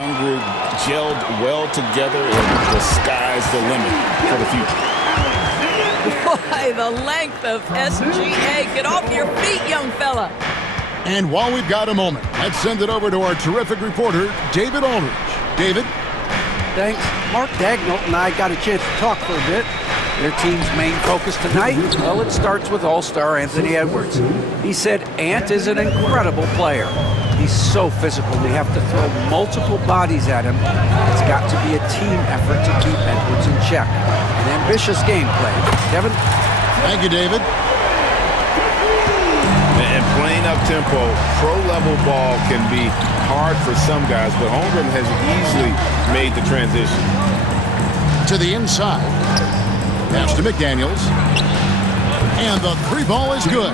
Group gelled well together, and the sky's the limit for the future. Boy, the length of SGA. Get off your feet, young fella. And while we've got a moment, let's send it over to our terrific reporter, David Aldridge. David? Thanks. Mark Dagnall and I got a chance to talk for a bit. Their team's main focus tonight, well, it starts with All-Star Anthony Edwards. He said Ant is an incredible player. He's so physical, we have to throw multiple bodies at him. It's got to be a team effort to keep Edwards in check. An ambitious gameplay. Kevin? Thank you, David. And playing up-tempo, pro-level ball can be hard for some guys, but Holmgren has easily made the transition. To the inside. Pass to McDaniels. And the three ball is good.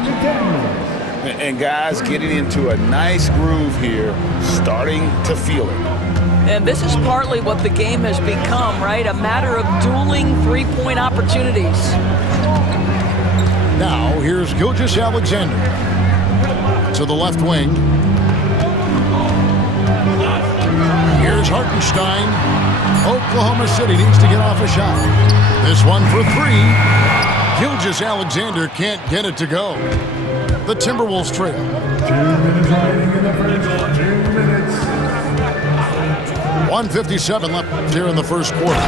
And guys getting into a nice groove here, starting to feel it. And this is partly what the game has become, right? A matter of dueling three-point opportunities. Now, here's Gilgeous-Alexander. To the left wing. Here's Hartenstein. Oklahoma City needs to get off a shot. This one for three. Gilgeous-Alexander can't get it to go. The Timberwolves trail. 2 minutes remaining in the first. 2 minutes. 1:57 left here in the first quarter.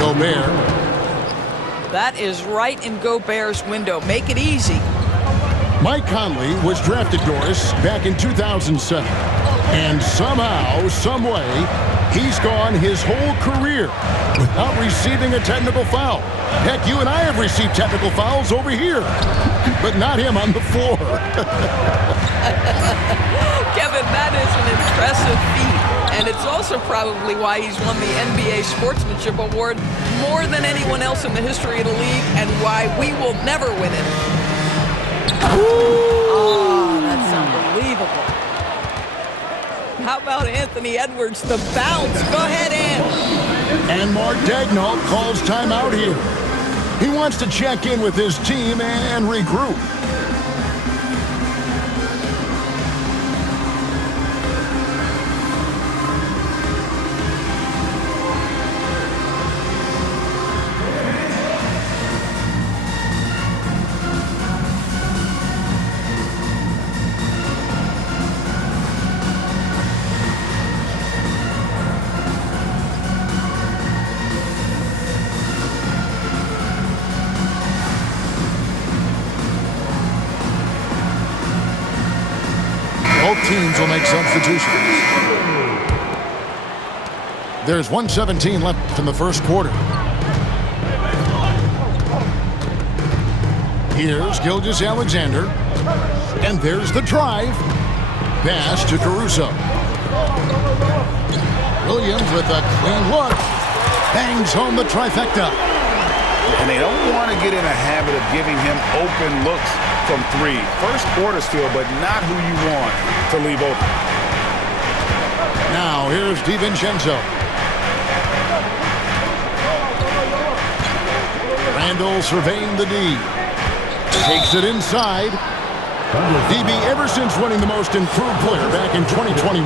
Gobert. That is right in Gobert's window. Make it easy. Mike Conley was drafted, Doris, back in 2007. And somehow, someway, he's gone his whole career without receiving a technical foul. Heck, you and I have received technical fouls over here, but not him on the floor. Kevin, that is an impressive feat. And it's also probably why he's won the NBA Sportsmanship Award more than anyone else in the history of the league, and why we will never win it. Oh, that's unbelievable. How about Anthony Edwards, the bounce? Go ahead, Ant. And Mark Dagnall calls timeout here. He wants to check in with his team and regroup. Both teams will make substitutions. There's 1:17 left in the first quarter. Here's Gilgeous-Alexander. And there's the drive. Pass to Caruso. Williams with a clean look. Bangs home the trifecta. And they don't want to get in a habit of giving him open looks from three. First quarter still, but not who you want to leave open. Now here's DiVincenzo. Randall surveying the D. Takes it inside. DB, ever since winning the most improved player back in 2021,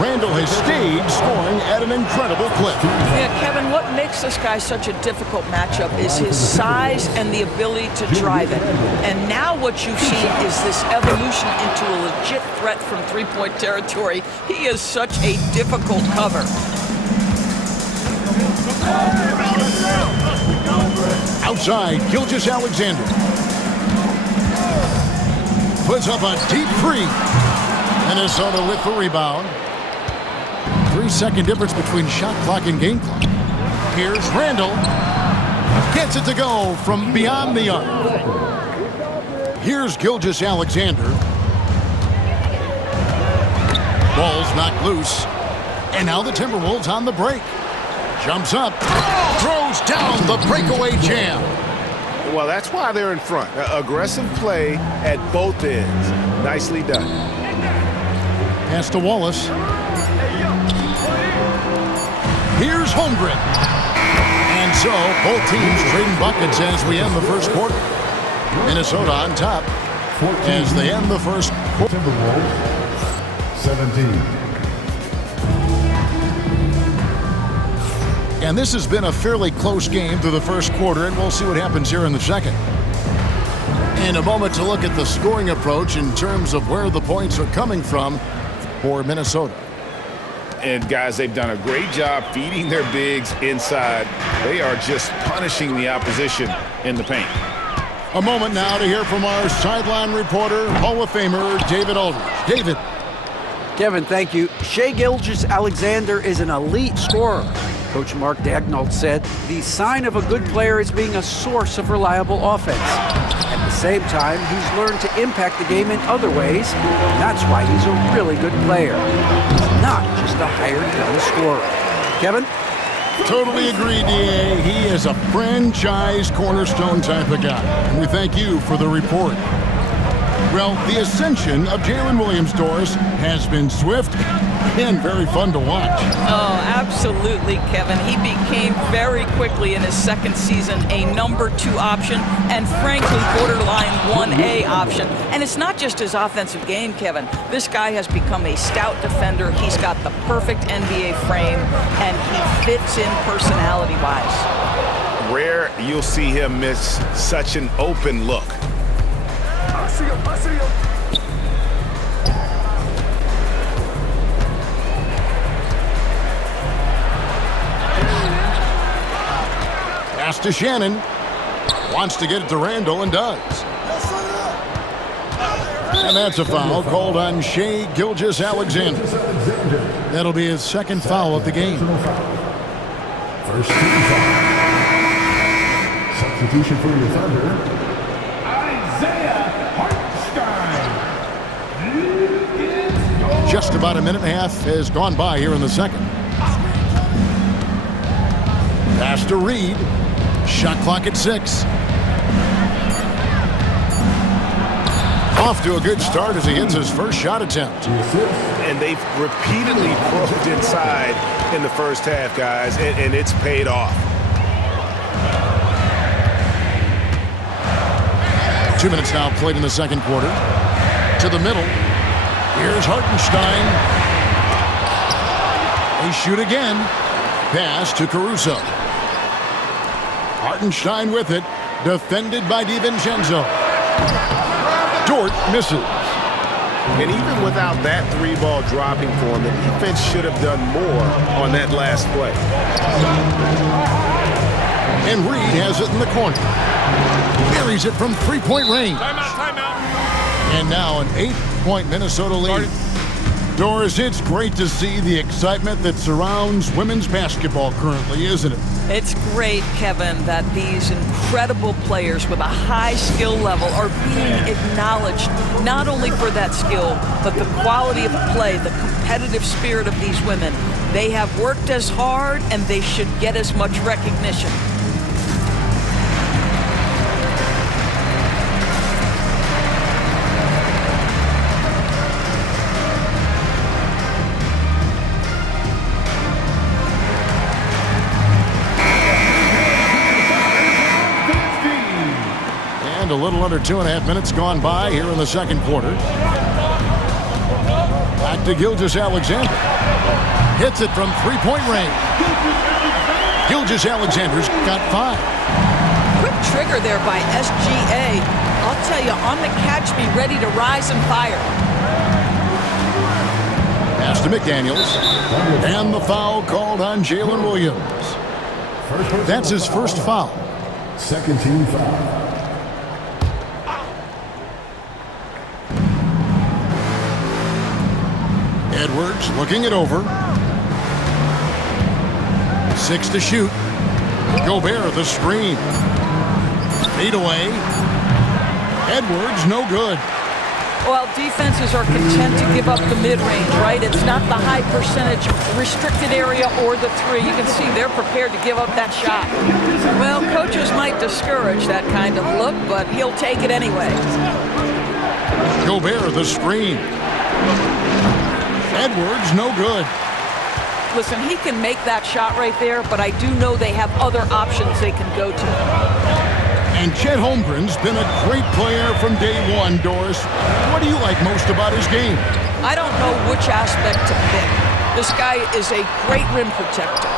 Randall has stayed scoring at an incredible clip. Yeah, Kevin, what makes this guy such a difficult matchup is his size and the ability to drive it. And now what you've seen is this evolution into a legit threat from three-point territory. He is such a difficult cover. Outside, Gilgeous-Alexander. Puts up a deep three. Minnesota with the rebound. 3-second difference between shot clock and game clock. Here's Randall. Gets it to go from beyond the arc. Here's Gilgeous-Alexander. Ball's knocked loose. And now the Timberwolves on the break. Jumps up. Throws down the breakaway jam. Well, that's why they're in front. Aggressive play at both ends. Nicely done. Pass to Wallace. Here's Holmgren. And so, both teams trading buckets as we end the first quarter. Minnesota on top as they end the first quarter. Timberwolves 17. And this has been a fairly close game through the first quarter, and we'll see what happens here in the second. In a moment to look at the scoring approach in terms of where the points are coming from for Minnesota. And guys, they've done a great job feeding their bigs inside. They are just punishing the opposition in the paint. A moment now to hear from our sideline reporter, Hall of Famer David Aldridge. David. Kevin, thank you. Shai Gilgeous-Alexander is an elite scorer. Coach Mark Daigneault said the sign of a good player is being a source of reliable offense. At the same time, he's learned to impact the game in other ways. That's why he's a really good player. He's not just a hired gun scorer. Kevin? Totally agree, D.A. He is a franchise cornerstone type of guy. And we thank you for the report. Well, the ascension of Jalen Williams, Doris, has been swift and very fun to watch. Oh, absolutely, Kevin. He became very quickly in his second season a number 2 option and frankly borderline 1A option. And it's not just his offensive game, Kevin. This guy has become a stout defender. He's got the perfect NBA frame and he fits in personality-wise. Rare you'll see him miss such an open look. I see him. Pass to Shannon. Wants to get it to Randall and does. And that's a foul called on Shai Gilgeous-Alexander. That'll be his second foul of the game. First team foul. Substitution for your Thunder. Just about a minute and a half has gone by here in the second. Pass to Reed. Shot clock at 6. Off to a good start as he hits his first shot attempt. And they've repeatedly probed inside in the first half, guys, and it's paid off. 2 minutes now played in the second quarter. To the middle. Here's Hartenstein. They shoot again. Pass to Caruso. Hartenstein with it. Defended by DiVincenzo. Dort misses. And even without that 3-ball dropping for him, the defense should have done more on that last play. And Reed has it in the corner. Buries it from 3-point range. Timeout. And now an 8-point Minnesota lead. Doris, it's great to see the excitement that surrounds women's basketball currently, isn't it? It's great, Kevin, that these incredible players with a high skill level are being acknowledged not only for that skill, but the quality of play, the competitive spirit of these women. They have worked as hard, and they should get as much recognition. A little under 2.5 minutes gone by here in the second quarter. Back to Gilgeous-Alexander. Hits it from 3-point range. Gilgeous-Alexander's got 5. Quick trigger there by SGA. I'll tell you, on the catch, be ready to rise and fire. Pass to McDaniels. And the foul called on Jalen Williams. That's his first foul. Second team foul. Edwards looking it over. 6 to shoot. Gobert the screen. Fade away. Edwards no good. Well, defenses are content to give up the mid-range, right? It's not the high percentage restricted area or the 3. You can see they're prepared to give up that shot. Well, coaches might discourage that kind of look, but he'll take it anyway. Gobert the screen. Edwards no good. Listen, he can make that shot right there, but I do know they have other options they can go to. And Chet Holmgren's been a great player from day one, Doris. What do you like most about his game? I don't know which aspect to pick. This guy is a great rim protector.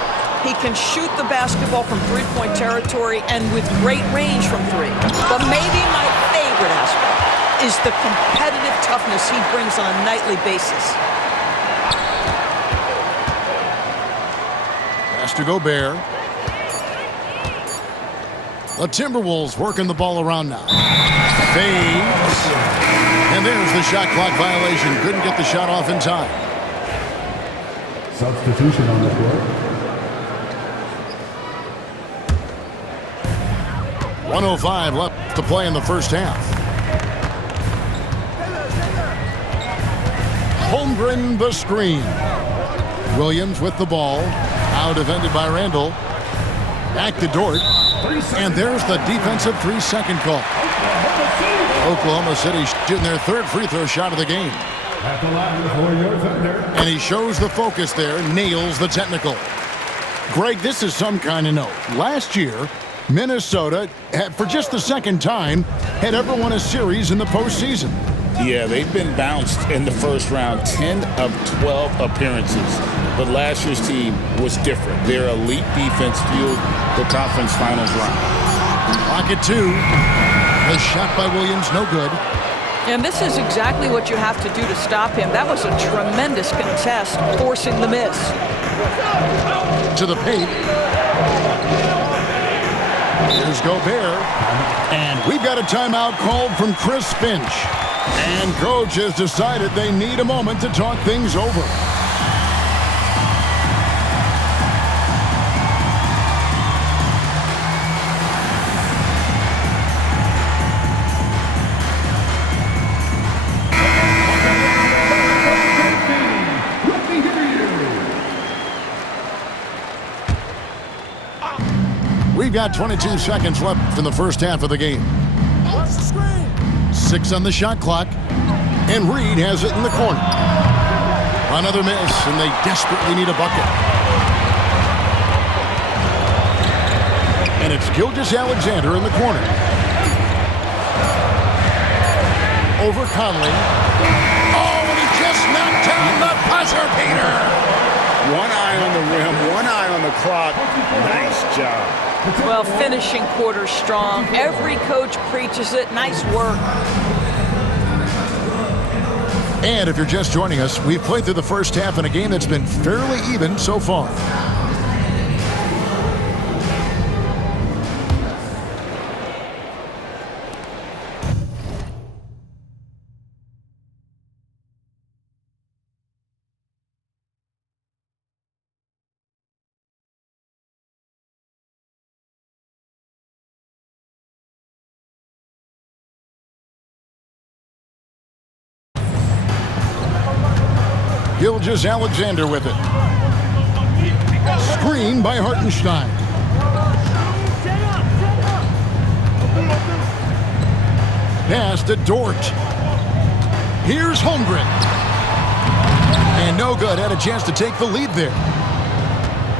He can shoot the basketball from three-point territory and with great range from three. But maybe my favorite aspect is the competitive toughness he brings on a nightly basis. Pass to Gobert. The Timberwolves working the ball around now. Fades. And there's the shot clock violation. Couldn't get the shot off in time. Substitution on the floor. 1:05 left to play in the first half. Holmgren the screen. Williams with the ball. Now defended by Randall. Back to Dort. And there's the defensive 3-second call. Oklahoma City shooting their third free throw shot of the game. At the line for your thunder. And he shows the focus there, nails the technical. Greg, this is some kind of note. Last year, Minnesota, for just the second time, had ever won a series in the postseason. Yeah, they've been bounced in the first round, 10 of 12 appearances. But last year's team was different. Their elite defense fueled the conference finals run. Pocket two. The shot by Williams, no good. And this is exactly what you have to do to stop him. That was a tremendous contest, forcing the miss. To the paint. Here's Gobert. And we've got a timeout called from Chris Finch. And coach has decided they need a moment to talk things over. We've got 22 seconds left in the first half of the game. 6 on the shot clock. And Reed has it in the corner. Another miss, and they desperately need a bucket. And it's Gilgeous-Alexander in the corner. Over Conley. Oh, and he just knocked down the buzzer beater. One eye on the rim, one eye on the clock. Nice job. Well, finishing quarter strong. Every coach preaches it. Nice work. And if you're just joining us, we've played through the first half in a game that's been fairly even so far. Gilgeous-Alexander with it. Screen by Hartenstein. Pass to Dort. Here's Holmgren. And no good. Had a chance to take the lead there.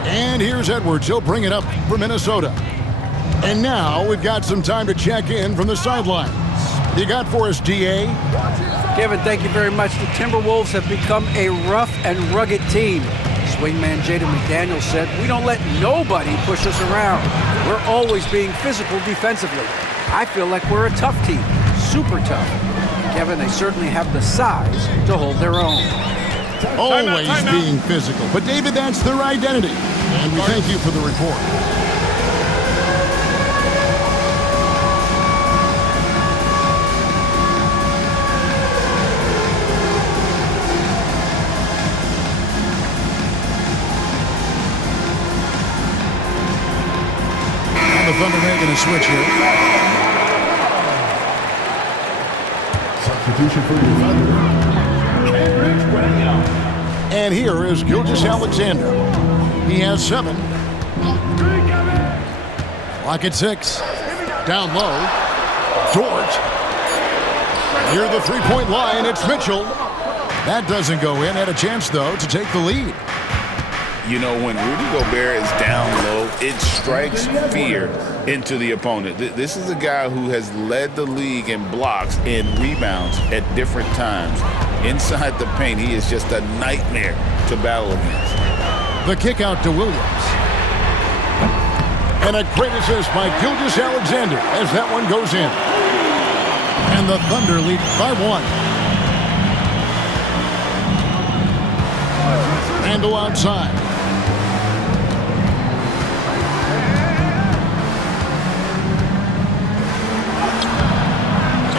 And here's Edwards. He'll bring it up for Minnesota. And now we've got some time to check in from the sidelines. You got for us, D.A.? Kevin, thank you very much. The Timberwolves have become a rough and rugged team. Swingman Jaden McDaniels said, "We don't let nobody push us around. We're always being physical defensively. I feel like we're a tough team, super tough." Kevin, they certainly have the size to hold their own. Always being physical. But, David, that's their identity. And we thank you for the report. The Thunder making a switch here. Substitution for your Thunder. And here is Gilgeous-Alexander. He has 7. Clock at 6. Down low. Dort. Near the three-point line, it's Mitchell. That doesn't go in. Had a chance, though, to take the lead. You know, when Rudy Gobert is down low, it strikes fear into the opponent. This is a guy who has led the league in blocks and rebounds at different times. Inside the paint, he is just a nightmare to battle against. The kick out to Williams. And a great assist by Gilgeous-Alexander as that one goes in. And the Thunder lead by 1. Randall outside.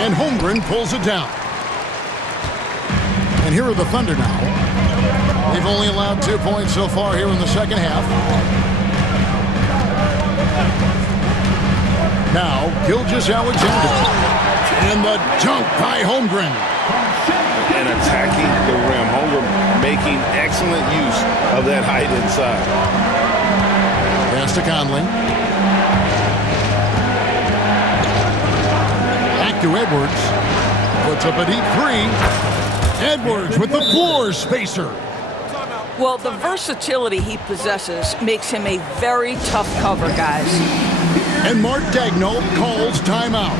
And Holmgren pulls it down. And here are the Thunder now. They've only allowed 2 points so far here in the second half. Now, Gilgeous-Alexander. And the dunk by Holmgren. And attacking the rim. Holmgren making excellent use of that height inside. Pass to Conley. Back to Edwards. Puts up a deep 3. Edwards with the floor spacer. Well, the versatility he possesses makes him a very tough cover, guys. And Mark Daigneault calls timeout.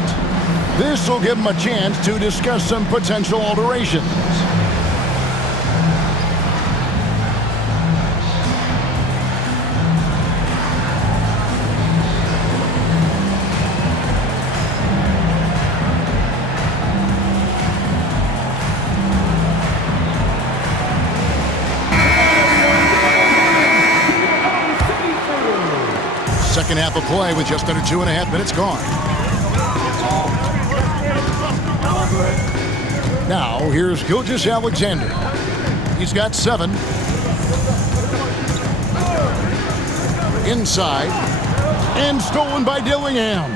This will give him a chance to discuss some potential alterations. Second half of play with just under 2.5 minutes gone. Now, here's Gilgeous-Alexander. He's got 7. Inside. And stolen by Dillingham.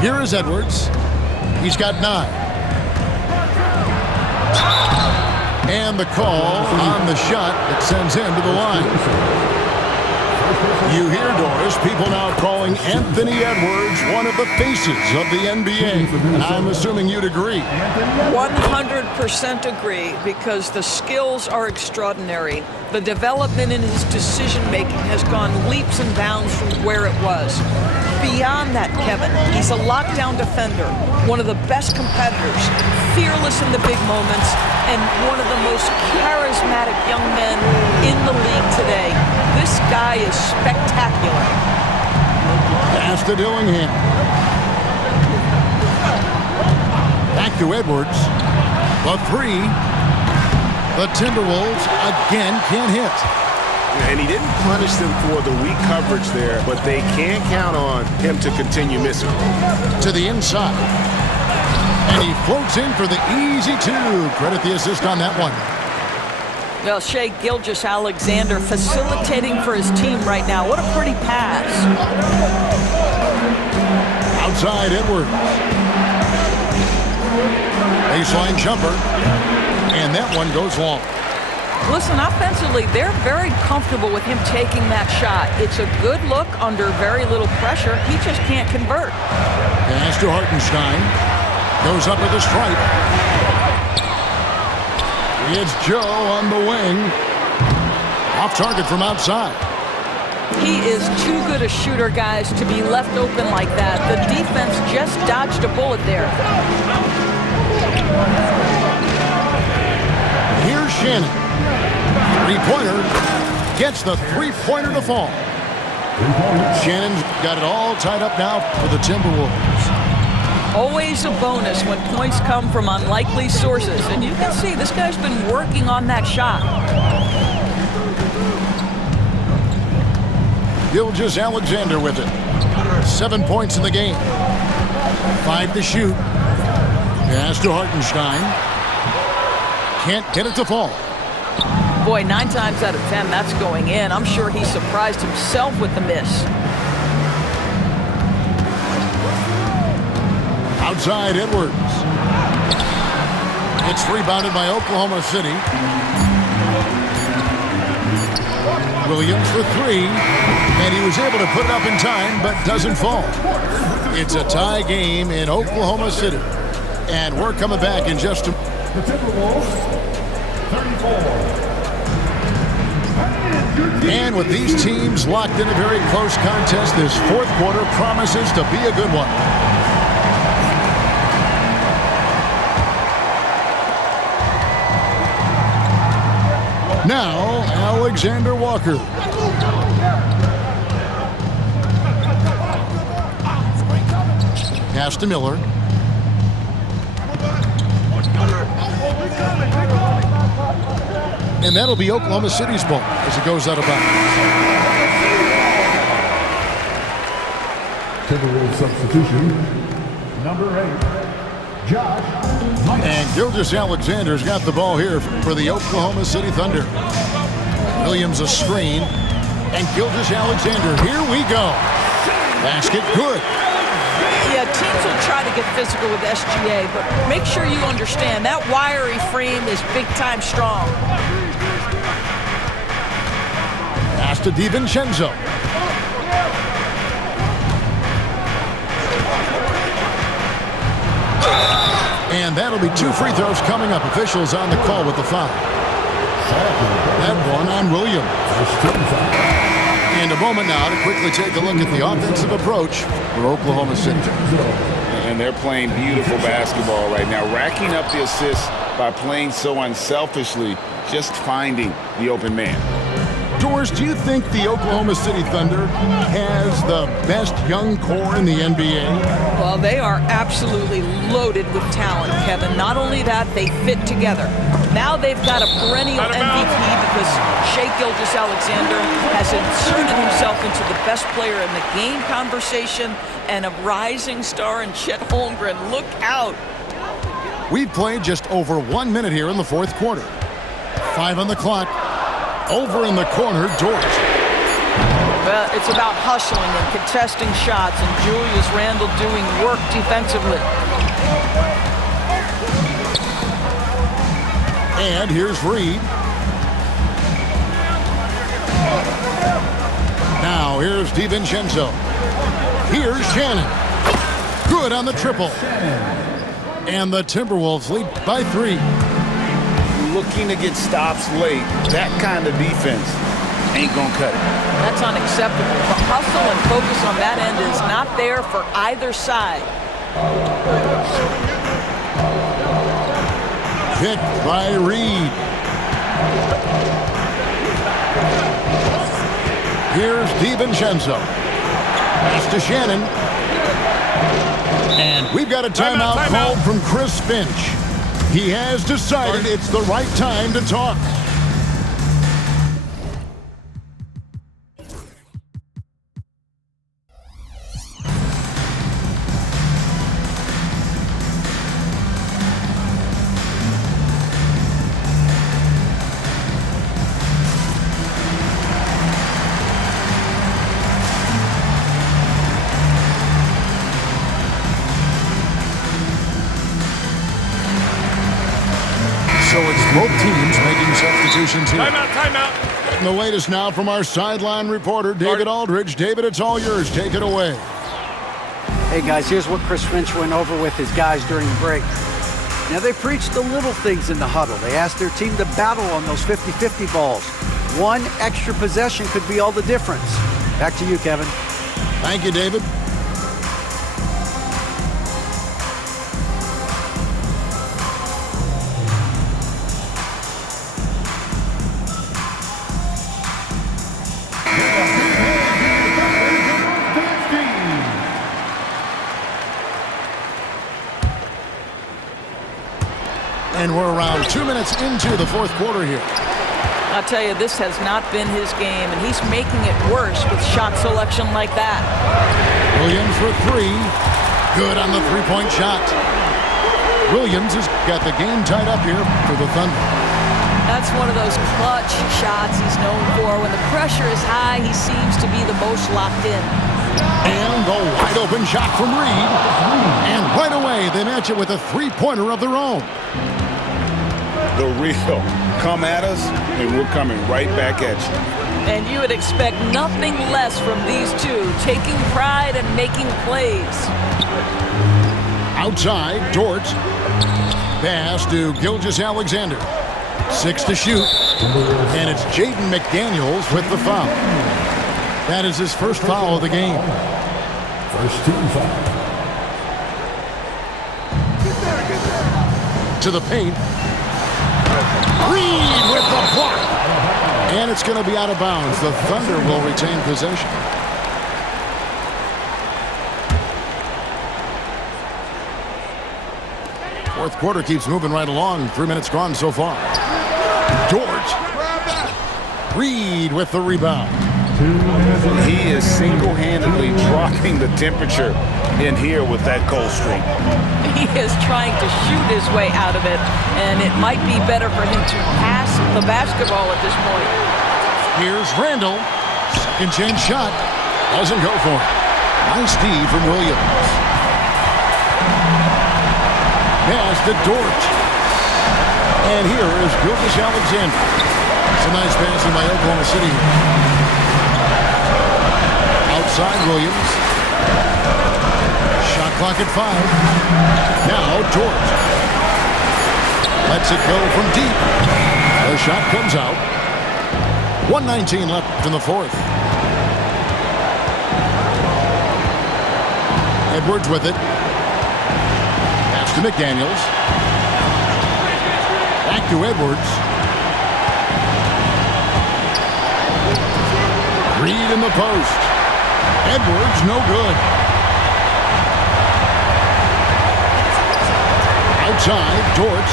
Here is Edwards. He's got 9. And the call on the shot that sends him to the line. You hear, Doris, people now calling Anthony Edwards one of the faces of the NBA. I'm assuming you'd agree. 100% agree, because the skills are extraordinary. The development in his decision-making has gone leaps and bounds from where it was. Beyond that, Kevin, he's a lockdown defender, one of the best competitors, fearless in the big moments, and one of the most charismatic young men in the league today. This guy is spectacular. Pass to Dillingham. Back to Edwards. The 3. The Timberwolves again can't hit. And he didn't punish them for the weak coverage there, but they can't count on him to continue missing. To the inside. And he floats in for the easy 2. Credit the assist on that one. Well, Shea Gilgeous-Alexander facilitating for his team right now. What a pretty pass. Outside Edwards. Baseline jumper. And that one goes long. Listen, offensively, they're very comfortable with him taking that shot. It's a good look under very little pressure. He just can't convert. Pass to Hartenstein. Goes up with a stripe. It's Joe on the wing. Off target from outside. He is too good a shooter, guys, to be left open like that. The defense just dodged a bullet there. Here's Shannon. Three-pointer. Gets the three-pointer to fall. Shannon's got it all tied up now for the Timberwolves. Always a bonus when points come from unlikely sources. And you can see this guy's been working on that shot. Gilgeous-Alexander with it. 7 points in the game. 5 to shoot. Pass to Hartenstein. Can't get it to fall. Boy, 9 times out of 10, that's going in. I'm sure he surprised himself with the miss. Outside Edwards. It's rebounded by Oklahoma City. Williams for 3. And he was able to put it up in time, but doesn't fall. It's a tie game in Oklahoma City. And we're coming back in just a... The Timberwolves, 34. And with these teams locked in a very close contest, this fourth quarter promises to be a good one. Now, Alexander Walker. Pass to Miller. And that'll be Oklahoma City's ball as it goes out of bounds. Timberwolves substitution, number 8, Josh. And Gilgeous Alexander's got the ball here for the Oklahoma City Thunder. Williams a screen. And Gilgeous Alexander, here we go. Basket good. Yeah, teams will try to get physical with SGA, but make sure you understand that wiry frame is big-time strong. Pass to DiVincenzo. And that'll be 2 free throws coming up. Officials on the call with the foul. That one on Williams. And a moment now to quickly take a look at the offensive approach for Oklahoma City. And they're playing beautiful basketball right now, racking up the assists by playing so unselfishly, just finding the open man. Doris, do you think the Oklahoma City Thunder has the best young core in the NBA? Well, they are absolutely loaded with talent, Kevin. Not only that, they fit together. Now they've got a perennial MVP because Shai Gilgeous-Alexander has inserted himself into the best player in the game conversation and a rising star in Chet Holmgren. Look out. We've played just over 1 minute here in the fourth quarter. 5 on the clock. Over in the corner, Dort. Well, it's about hustling and contesting shots, and Julius Randle doing work defensively. And here's Reed. Now here's DiVincenzo. Here's Shannon. Good on the triple. And the Timberwolves lead by 3. Looking to get stops late, that kind of defense ain't gonna cut it. That's unacceptable. The hustle and focus on that end is not there for either side. Picked by Reed. Here's DiVincenzo. Pass to Shannon. And we've got a timeout called from Chris Finch. He has decided it's the right time to talk. So it's both teams making substitutions here. Timeout. And the latest now from our sideline reporter, David Aldridge. David, it's all yours. Take it away. Hey, guys, here's what Chris Finch went over with his guys during the break. Now, they preached the little things in the huddle. They asked their team to battle on those 50-50 balls. One extra possession could be all the difference. Back to you, Kevin. Thank you, David. And we're around 2 minutes into the fourth quarter here. I'll tell you, this has not been his game, and he's making it worse with shot selection like that. Williams for 3. Good on the three-point shot. Williams has got the game tied up here for the Thunder. That's one of those clutch shots he's known for. When the pressure is high, he seems to be the most locked in. And the wide-open shot from Reed. And right away, they match it with a three-pointer of their own. The real. Come at us, and we're coming right back at you. And you would expect nothing less from these two, taking pride and making plays. Outside, Dort. Pass to Gilgeous-Alexander. 6 to shoot. And it's Jaden McDaniels with the foul. That is his first foul of the game. First team foul. To the paint. Reed with the block. out of bounds. The Thunder will retain possession. Fourth quarter keeps moving right along. 3 minutes gone so far. Dort. Reed with the rebound. He is single-handedly dropping the temperature in here with that cold streak. He is trying to shoot his way out of it, and it might be better for him to pass the basketball at this point. Here's Randall. Second chance shot. Doesn't go for it. Nice D from Williams. Pass to Dort. And here is Gilgeous-Alexander. It's a nice passing by Oklahoma City. Outside Williams. Shot clock at 5. Now Dort. Lets it go from deep. The shot comes out. 1:19 left in the fourth. Edwards with it. Pass to McDaniels. Back to Edwards. Reed in the post. Edwards, no good. Outside, Dort.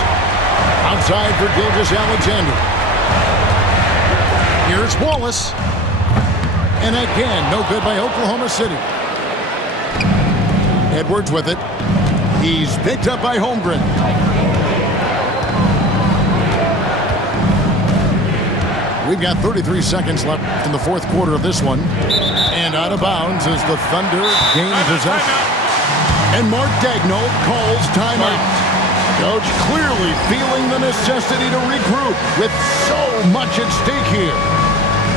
Outside for Gilgeous-Alexander. Here's Wallace. And again, no good by Oklahoma City. Edwards with it. He's picked up by Holmgren. We've got 33 seconds left in the fourth quarter of this one. And out of bounds as the Thunder gain possession. And Mark Daigneault calls timeout. Coach clearly feeling the necessity to regroup with so much at stake here.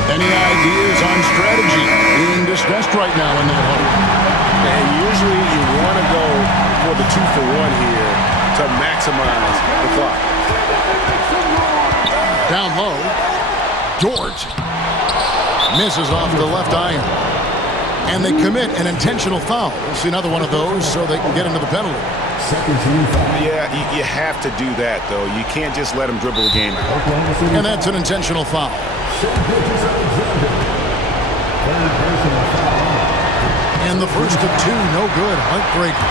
Any ideas on strategy being discussed right now in that huddle? And usually you want to go for the 2-for-1 here to maximize the clock. Down low. Dort misses off the left iron. And they commit an intentional foul. We'll see another one of those so they can get into the penalty. Yeah, you have to do that, though. You can't just let them dribble the game out. And that's an intentional foul. And the first of two, no good. Heartbreaker.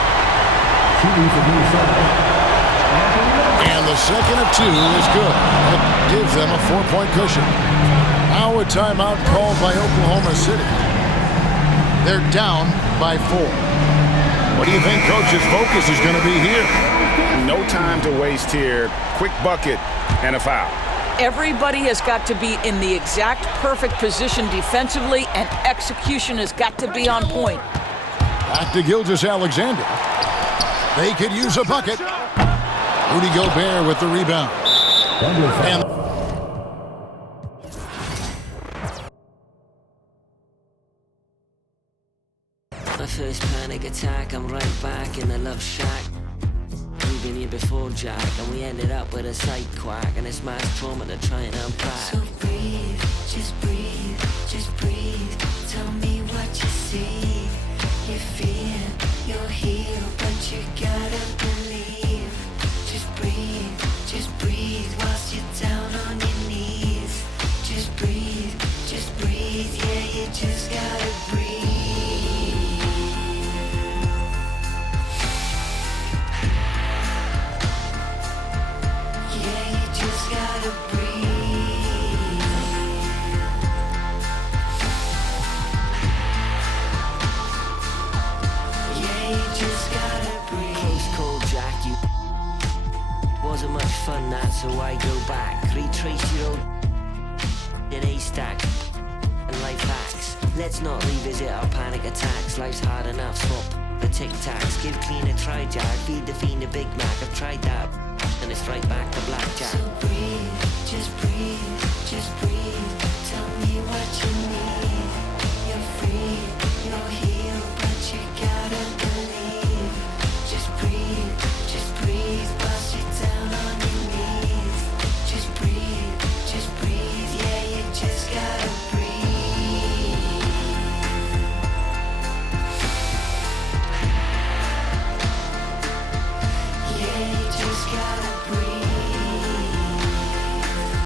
And the second of two is good. That gives them a 4-point cushion. Now a timeout called by Oklahoma City. They're down by 4. What do you think Coach's focus is going to be here? No time to waste here. Quick bucket and a foul. Everybody has got to be in the exact perfect position defensively, and execution has got to be on point. Back to Gilgeous-Alexander. They could use a bucket. Rudy Gobert with the rebound. And my first panic attack, I'm right back in the love shack. We've been here before, Jack, and we ended up with a sight quack, and it's mass trauma to try and unpack. So breathe, just breathe, just breathe. Tell me what you see. You feel you're here, but you gotta believe. Just breathe whilst you're down on your knees. Just breathe, yeah, you just gotta breathe. Yeah, you just gotta breathe. Yeah, you just gotta breathe. Close call, Jack, you wasn't much fun that, so I go back. Retrace your old in a stack and life hacks. Let's not revisit our panic attacks. Life's hard enough, swap the tic-tacs. Give clean a try, Jack. Feed the fiend a Big Mac. I've tried that, and it's right back to blackjack. So breathe.